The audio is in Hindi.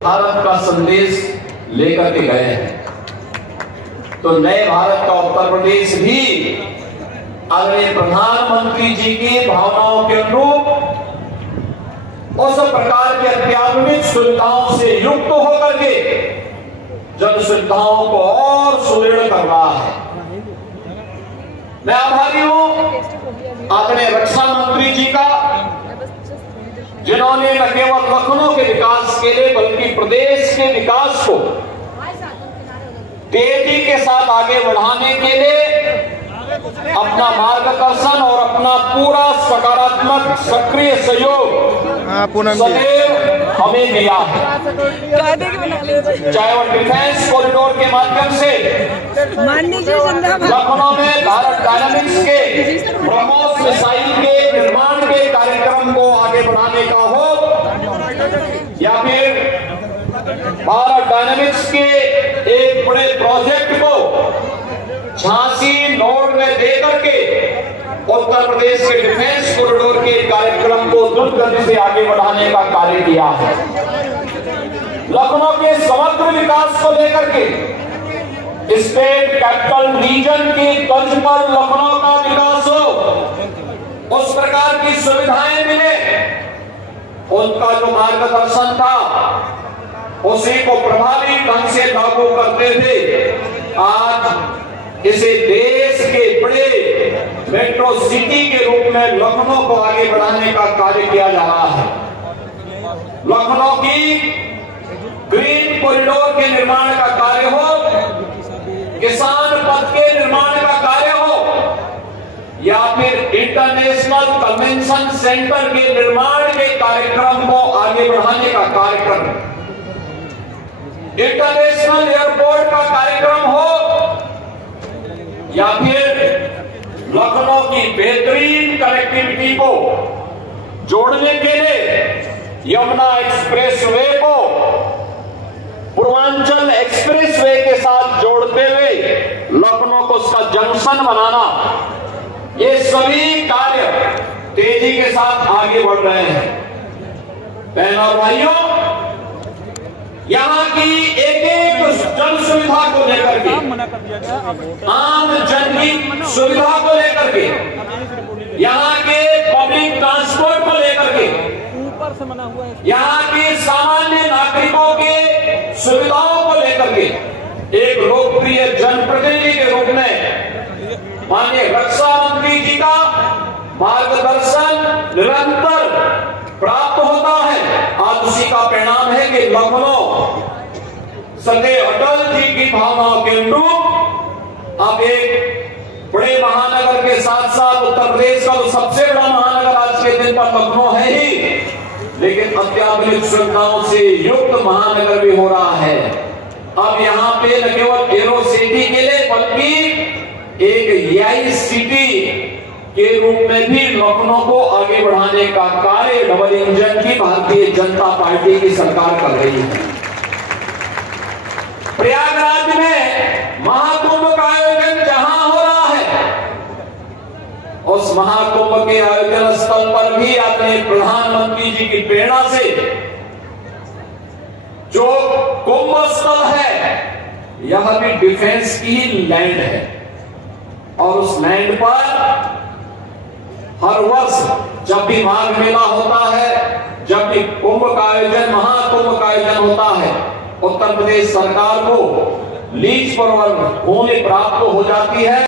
भारत का संदेश लेकर के गए हैं। तो नए भारत का उत्तर प्रदेश भी आदरणीय प्रधानमंत्री जी की भावनाओं के अनुरूप उस प्रकार के अत्याधुनिक सुविधाओं से युक्त होकर के जन सुविधाओं को और सुदृढ़ कर रहा है। मैं आभारी हूं आदरणीय रक्षा मंत्री जी का, जिन्होंने न केवल लखनऊ के विकास के लिए बल्कि प्रदेश के विकास को तेजी के साथ आगे बढ़ाने के लिए अपना मार्गदर्शन और अपना पूरा सकारात्मक सक्रिय सहयोग सदैव हमें दिया है। चाहे वो डिफेंस कॉरिडोर के माध्यम से लखनऊ में भारत डायनामिक्स के ब्रह्मोस मिसाइल के निर्माण के कार्यक्रम को आगे बढ़ाने का हो, या फिर भारत डायनामिक्स के एक बड़े प्रोजेक्ट को झांसी नोड में देकर के उत्तर प्रदेश के डिफेंस कॉरिडोर के कार्यक्रम को द्रुत गति से आगे बढ़ाने का कार्य किया है। लखनऊ के समग्र विकास को लेकर के स्टेट कैपिटल रीजन की तर्ज पर लखनऊ का विकास हो, उस प्रकार की सुविधाएं मिले, उनका जो मार्गदर्शन था उसी को प्रभावी ढंग से लागू करते थे आज इसे देश के बड़े मेट्रो सिटी के रूप में लखनऊ को आगे बढ़ाने का कार्य किया जा रहा है। लखनऊ की ग्रीन कॉरिडोर के निर्माण का कार्य हो, किसान पथ के निर्माण का कार्य हो, या फिर इंटरनेशनल कन्वेंशन सेंटर के निर्माण के कार्यक्रम को आगे बढ़ाने का कार्यक्रम, इंटरनेशनल एयरपोर्ट का कार्यक्रम हो, या फिर लखनऊ की बेहतरीन कनेक्टिविटी को जोड़ने के लिए यमुना एक्सप्रेसवे को पूर्वांचल एक्सप्रेसवे के साथ जोड़ते हुए लखनऊ को उसका जंक्शन बनाना, ये सभी कार्य तेजी के साथ आगे बढ़ रहे हैं। बहनों और भाइयों, यहाँ की एक एक जन सुविधा को लेकर के, आम जन की सुविधा को लेकर के, यहाँ के पब्लिक ट्रांसपोर्ट को लेकर के, यहाँ के सामान्य नागरिकों के सुविधाओं को लेकर के एक लोकप्रिय जनप्रतिनिधि के रूप में माननीय रक्षा मंत्री जी का मार्गदर्शन निरंतर प्राप्त होता है। आज उसी का परिणाम है कि लखनऊ सदैव अटल जी की भावनाओं के अनुरूप अब एक बड़े महानगर के साथ साथ उत्तर प्रदेश का तो सबसे बड़ा महानगर आज के दिन पर लखनऊ है ही, लेकिन अत्याधुनिक सुविधाओं से युक्त महानगर भी हो रहा है। अब यहाँ पे न केवल एरो सिटी के लिए बल्कि एक एआई सिटी के रूप में भी लखनऊ को आगे बढ़ाने का कार्य डबल इंजन की भारतीय जनता पार्टी की सरकार कर रही है। प्रयागराज में महाकुंभ का आयोजन जहां हो रहा है, उस महाकुंभ के आयोजन स्थल पर भी अपने प्रधानमंत्री जी की प्रेरणा से जो कुंभ स्थल है, यह भी डिफेंस की ही लैंड है, और उस लैंड पर हर वर्ष जब भी माघ मेला होता है, जब भी कुंभ का आयोजन, महाकुंभ का आयोजन होता है, उत्तर प्रदेश सरकार को लीज पर भूमि प्राप्त हो जाती है।